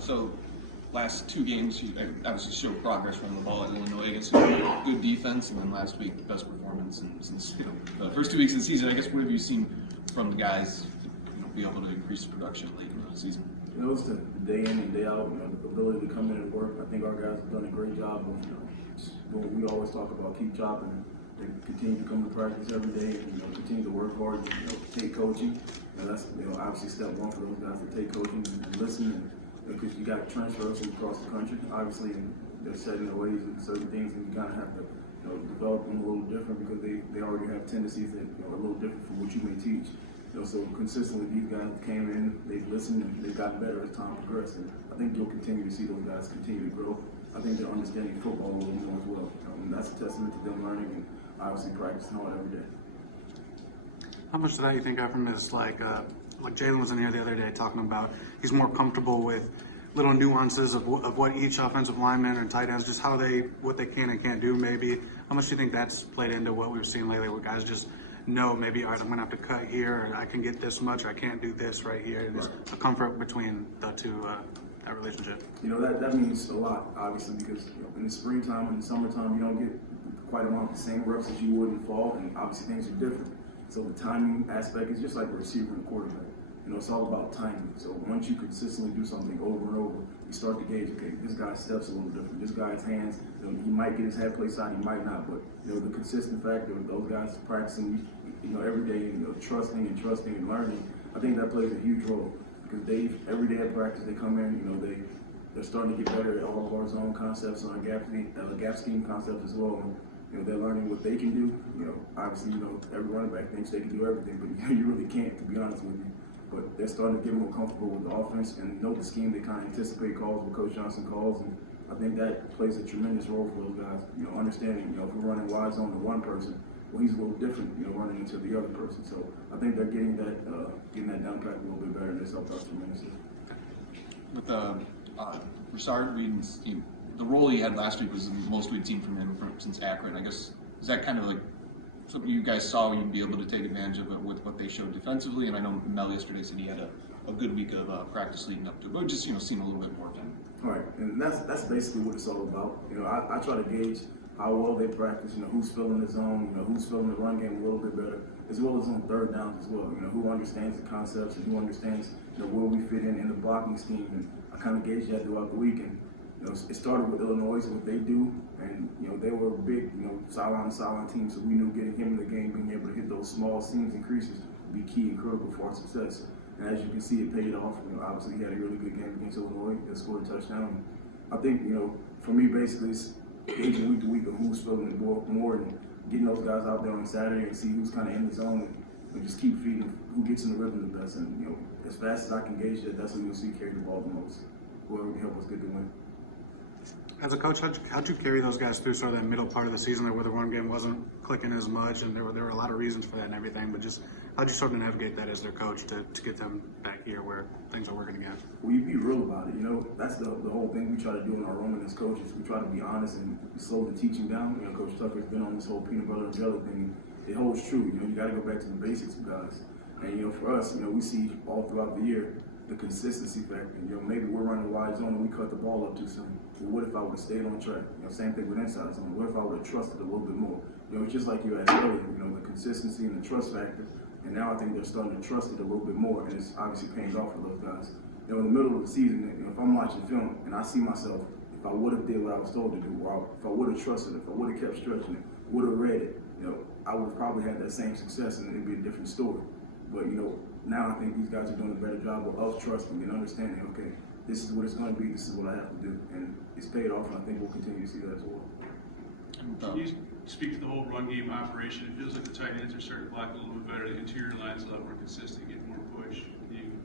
So last two games, you obviously showed progress from the ball at Illinois against a good defense, and then last week, the best performance since the first 2 weeks of the season. I guess what have you seen from the guys to be able to increase production late in the season? It's the day in and day out, the ability to come in and work. I think our guys have done a great job of, what we always talk about, keep chopping. They continue to come to practice every day and, continue to work hard, take coaching. That's, obviously step one for those guys to take coaching and listen. Because you got transfers across the country, obviously, and they're setting their ways and certain things, and you kind of have to develop them a little different because they already have tendencies that are a little different from what you may teach. So consistently, these guys came in, they've listened, and they've gotten better as time progressed. And I think you'll continue to see those guys continue to grow. I think they're understanding football a little more as well. And that's a testament to them learning and obviously practicing hard every day. How much of that you think, Effrem, is like Jalen was in here the other day talking about he's more comfortable with little nuances of what each offensive lineman and tight ends, just what they can and can't do maybe. How much do you think that's played into what we've seen lately where guys just know maybe, all right, I'm going to have to cut here, or I can get this much, or I can't do this right here. And there's a comfort between the two, that relationship. That means a lot, obviously, because in the springtime and the summertime, you don't get quite a amount of the same reps as you would in the fall, and obviously things are different. So the timing aspect is just like a receiver and a quarterback. It's all about timing. So once you consistently do something over and over, you start to gauge, okay, this guy's steps a little different. This guy's hands, he might get his head place out, he might not. But the consistent factor of those guys practicing, every day, trusting and learning, I think that plays a huge role because every day at practice they come in, they're starting to get better at all of our zone concepts and our gap scheme concepts as well. They're learning what they can do. Obviously, every running back thinks they can do everything, but you really can't, to be honest with you. But they're starting to get more comfortable with the offense and know the scheme. They kind of anticipate calls, what Coach Johnson calls, and I think that plays a tremendous role for those guys. Understanding, if we're running wide zone to one person, well, he's a little different, running into the other person. So I think they're getting that down pat a little bit better, and it's helped us tremendously. With Effrem Reed's team, the role he had last week was the most we'd seen from him since Akron. I guess, is that kind of like something you guys saw you'd be able to take advantage of it with what they showed defensively? And I know Mel yesterday said he had a good week of practice leading up to it, but just seeing a little bit more of him. All right, and that's basically what it's all about. I try to gauge how well they practice, who's filling the zone, who's filling the run game a little bit better, as well as on third downs as well. Who understands the concepts and who understands where we fit in the blocking scheme. And I kind of gauge that throughout the week. And it started with Illinois, what they do, and they were a big, sideline team, so we knew getting him in the game, being able to hit those small seams and creases would be key and critical for our success. And as you can see, it paid off. Obviously he had a really good game against Illinois. They scored a touchdown. And I think, for me, basically, it's gauging week to week of who's filling the ball more and getting those guys out there on Saturday and see who's kind of in the zone and just keep feeding who gets in the rhythm the best. And as fast as I can gauge that, that's who you'll see carry the ball the most. Whoever can help us get the win. As a coach, how'd you carry those guys through sort of that middle part of the season there where the run game wasn't clicking as much, and there were a lot of reasons for that and everything, but just how'd you sort of navigate that as their coach to get them back here where things are working again? Well, you be real about it. That's the whole thing we try to do in our room as coaches. We try to be honest and slow the teaching down. Coach Tucker's been on this whole peanut butter and jelly thing. It holds true. You got to go back to the basics with guys. And, for us, we see all throughout the year the consistency factor. Maybe we're running wide zone and we cut the ball up too soon. Well, what if I would have stayed on track? Same thing with inside zone. What if I would have trusted a little bit more? It's just like you asked earlier, the consistency and the trust factor. And now I think they're starting to trust it a little bit more, and it's obviously paying off for those guys. In the middle of the season, if I'm watching film and I see myself, if I would have did what I was told to do, or if I would have trusted it, if I would have kept stretching it, would have read it, I would have probably had that same success, and it'd be a different story. But now I think these guys are doing a better job of trusting and understanding, okay, this is what it's going to be, this is what I have to do. And it's paid off, and I think we'll continue to see that as well. Can you speak to the whole run game operation? It feels like the tight ends are starting to block a little bit better. The interior line's a lot more consistent, get more push. Can you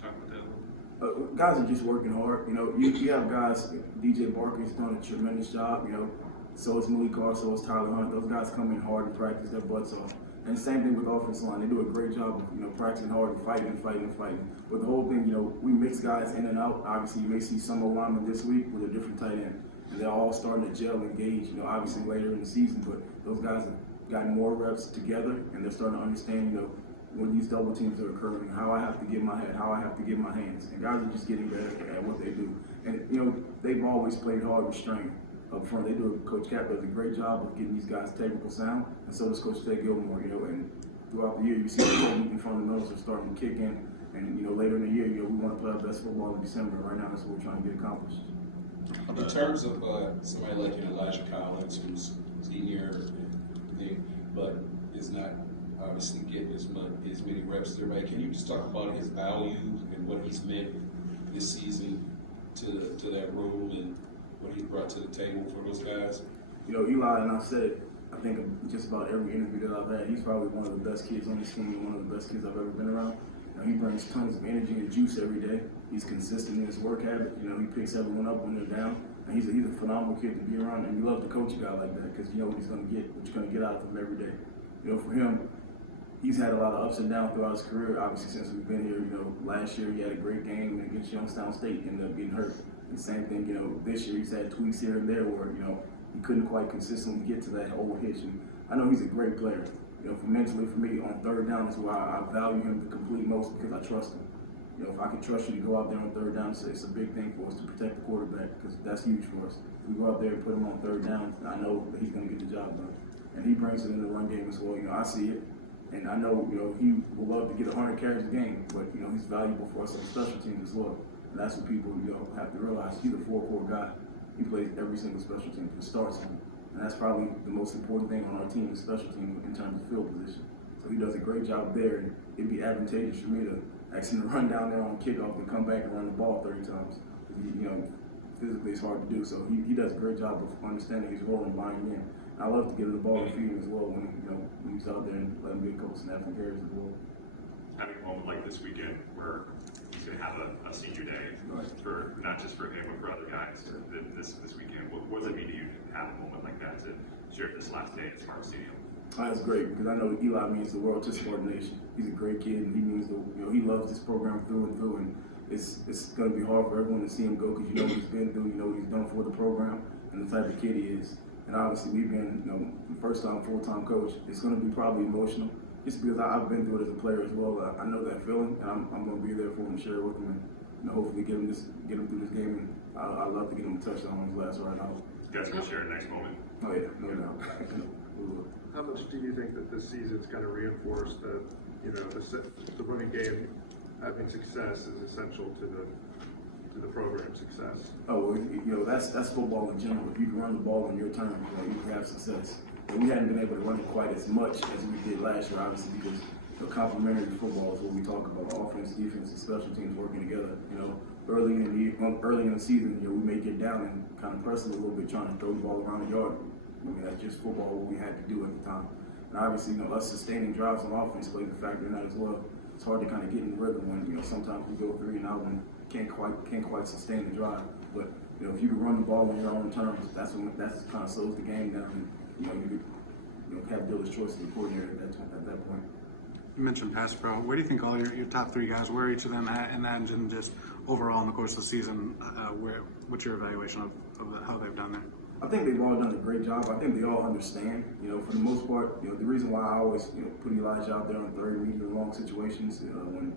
talk about that a little bit? Guys are just working hard. You have guys, DJ Barker's done a tremendous job. So is Malik Carr, so is Tyler Hunt. Those guys come in hard and practice their butts off. And same thing with offensive line. They do a great job of practicing hard and fighting. But the whole thing, we mix guys in and out. Obviously, you may see some linemen this week with a different tight end. And they're all starting to gel and gauge, obviously later in the season. But those guys have gotten more reps together, and they're starting to understand, when these double teams are occurring, how I have to get my head, how I have to get my hands. And guys are just getting better at what they do. And, they've always played hard restraint up front. Coach Cap does a great job of getting these guys technical sound, and so does Coach Ted Gilmore, and throughout the year, you see the technique and fundamentals are starting to kick in. And, later in the year, we want to play our best football in December. Right now, that's what we're trying to get accomplished. In terms of somebody like Elijah Collins, who's senior, but is not obviously getting as many reps as everybody, can you just talk about his value and what he's meant this season to that room and what he brought to the table for those guys? Eli, and I've said it, I think just about every interview that I've had, he's probably one of the best kids on this team and one of the best kids I've ever been around. He brings tons of energy and juice every day. He's consistent in his work habit. He picks everyone up when they're down. And he's a phenomenal kid to be around. And you love to coach a guy like that because you know what he's going to get, what you're going to get out of him every day. For him, he's had a lot of ups and downs throughout his career. Obviously, since we've been here, last year he had a great game against Youngstown State, ended up getting hurt. And same thing, this year he's had tweaks here and there where, he couldn't quite consistently get to that old hitch. And I know he's a great player. Mentally for me, on third down is why I value him the complete most because I trust him. If I can trust you to go out there on third down, it's a big thing for us to protect the quarterback because that's huge for us. If we go out there and put him on third down, I know that he's going to get the job done. And he brings it in the run game as well. I see it. And I know, he will love to get 100 carries a game, but, he's valuable for us on special teams as well. And that's what people, have to realize. He's a four-core guy. He plays every single special team. He starts him. And that's probably the most important thing on our team, the special team, in terms of field position. So he does a great job there. And it'd be advantageous for me to ask him to run down there on kickoff and come back and run the ball 30 times. Physically it's hard to do. So he does a great job of understanding his role and buying in. And I love to give him the ball and feed him as well when he's out there and let him get a couple snaps and carries as well. Having a moment like this weekend where he's going to have a senior day, Right. for not just for him but for other guys this weekend. What does it mean to you to have a moment like that to share this last day at Smart Stadium? That's great because I know Eli means the world to Sport Nation. He's a great kid and he means he loves this program through and through, and it's going to be hard for everyone to see him go because what he's been through, what he's done for the program and the type of kid he is. And obviously me being first time full-time coach, it's going to be probably emotional just because I've been through it as a player as well. I know that feeling and I'm going to be there for him to share with him and hopefully get him through this game. And I'd love to get him a touchdown on his last ride out. You guys can share it next moment. Oh yeah, no doubt. How much do you think that this season's kind of reinforced that, the running game having success is essential to the program's success? Oh, that's football in general. If you can run the ball on your terms, you can have success. And we hadn't been able to run it quite as much as we did last year, obviously, because complementary football is what we talk about: offense, defense, and special teams working together. Early in the season, we may get down and kind of press them a little bit, trying to throw the ball around the yard. That's just football, what we had to do at the time. And obviously, us sustaining drives on offense plays a factor in that as well. It's hard to kind of get in the rhythm when sometimes we go 3 and out and can't quite sustain the drive. But if you can run the ball on your own terms, that's kind of slows the game down. And, you have dealer's choice as a coordinator at that point. You mentioned pass pro. Where do you think all your top 3 guys, where are each of them at in that, and just overall in the course of the season, what's your evaluation of how they've done there? I think they've all done a great job. I think they all understand. For the most part, the reason why I always put Elijah out there on third, medium, long situations when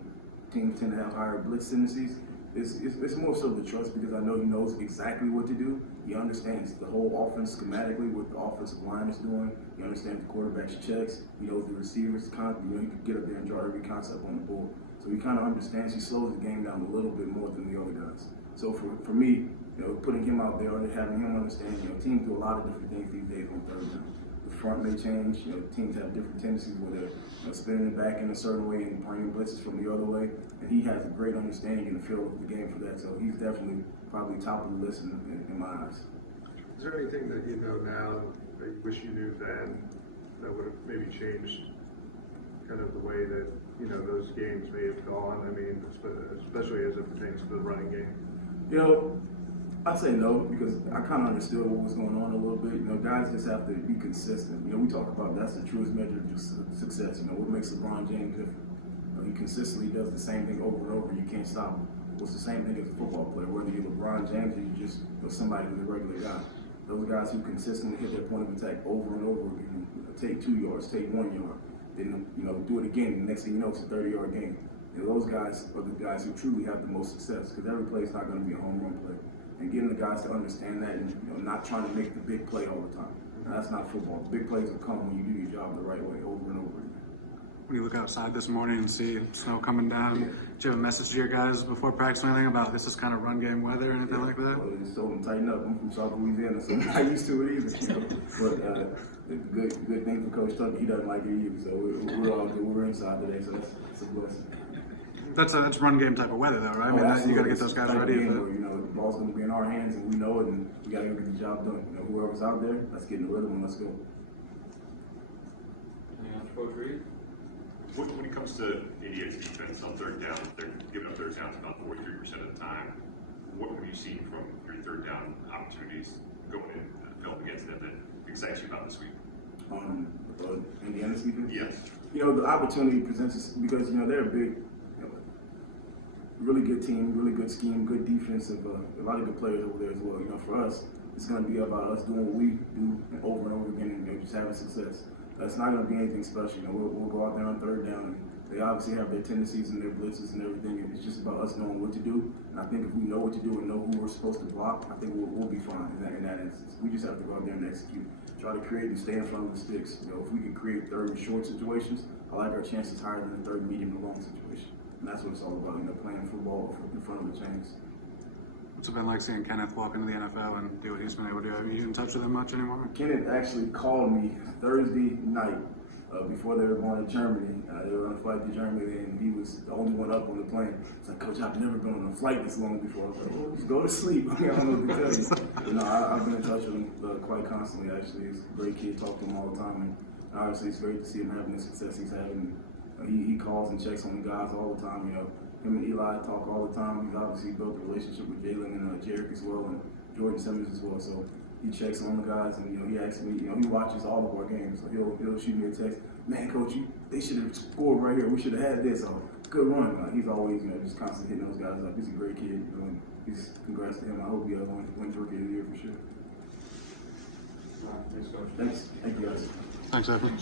teams tend to have higher blitz tendencies, it's more so the trust because I know he knows exactly what to do. He understands the whole offense schematically, what the offensive line is doing. He understands the quarterback's checks. He knows the receivers. He can get up there and draw every concept on the board. So he kind of understands. He slows the game down a little bit more than the other guys. So for me, putting him out there and having him understand, teams do a lot of different things these days on third down. The front may change. Teams have different tendencies where they're spinning it back in a certain way and bringing blitzes from the other way. And he has a great understanding and a feel of the game for that. So he's definitely probably top of the list in my eyes. Is there anything that you know now that you wish you knew then that would have maybe changed kind of the way that, those games may have gone? I mean, especially as it pertains to the running game. I'd say no, because I kind of understood what was going on a little bit. Guys just have to be consistent. We talk about that's the truest measure of success. What makes LeBron James different? He consistently does the same thing over and over, and you can't stop him. Well, it's the same thing as a football player, whether you're LeBron James or you're just somebody who's a regular guy. Those guys who consistently hit their point of attack over and over again, take 2 yards, take 1 yard. then do it again. The next thing you know, it's a 30-yard game. Those guys are the guys who truly have the most success because every play is not going to be a home run play. And getting the guys to understand that and not trying to make the big play all the time. Now, that's not football. The big plays will come when you do your job the right way over and over again. When you look outside this morning and see snow coming down, do you have a message to your guys before practice or anything about this is kind of run game weather or anything like that? Well, just told them tighten up. I'm from South Louisiana, so I'm not used to it either. But the good thing for Coach Tucker, he doesn't like it either. So we're all good. We're inside today, so that's a blessing. That's run game type of weather, though, right? I mean, you got to get those guys ready. Where, the ball's going to be in our hands, and we know it, and we got to get the job done. Whoever's out there, let's get in the rhythm and let's go. Coach Reed? When it comes to Indiana's defense on third down, they're giving up third downs about 43% of the time. What have you seen from your third down opportunities going in film against them that excites you about this week? Indiana's defense? Yes. The opportunity presents us because, they're a big, really good team, really good scheme, good defensive, a lot of good players over there as well. For us, it's going to be about us doing what we do over and over again and just having success. It's not going to be anything special. We'll go out there on third down. And they obviously have their tendencies and their blitzes and everything. And it's just about us knowing what to do. And I think if we know what to do and know who we're supposed to block, I think we'll be fine in that instance. We just have to go out there and execute. Try to create and stay in front of the sticks. If we can create third and short situations, I like our chances higher than the third, medium, and long situation. And that's what it's all about, playing football in front of the chains. What's it been like seeing Kenneth walk into the NFL and do what he's been able to do? Are you in touch with him much anymore? Kenneth actually called me Thursday night before they were going to Germany. They were on a flight to Germany, and he was the only one up on the plane. It's like, Coach, I've never been on a flight this long before. I was like, well, just go to sleep. I don't know what to tell you. But I've been in touch with him quite constantly, actually. He's a great kid, talk to him all the time. And obviously, it's great to see him having the success he's having. He calls and checks on the guys all the time, Him and Eli talk all the time. He's obviously built a relationship with Jalen and Jarek as well, and Jordan Simmons as well. So he checks on the guys, and he asks me. He watches all of our games. So he'll shoot me a text. Man, Coach, they should have scored right here. We should have had this. Oh, good run. He's always just constantly hitting those guys up. He's a great kid. And he's congrats to him. I hope he wins Rookie of the Year for sure. Thanks, Coach. Thanks. Thank you guys. Thanks, Effrem.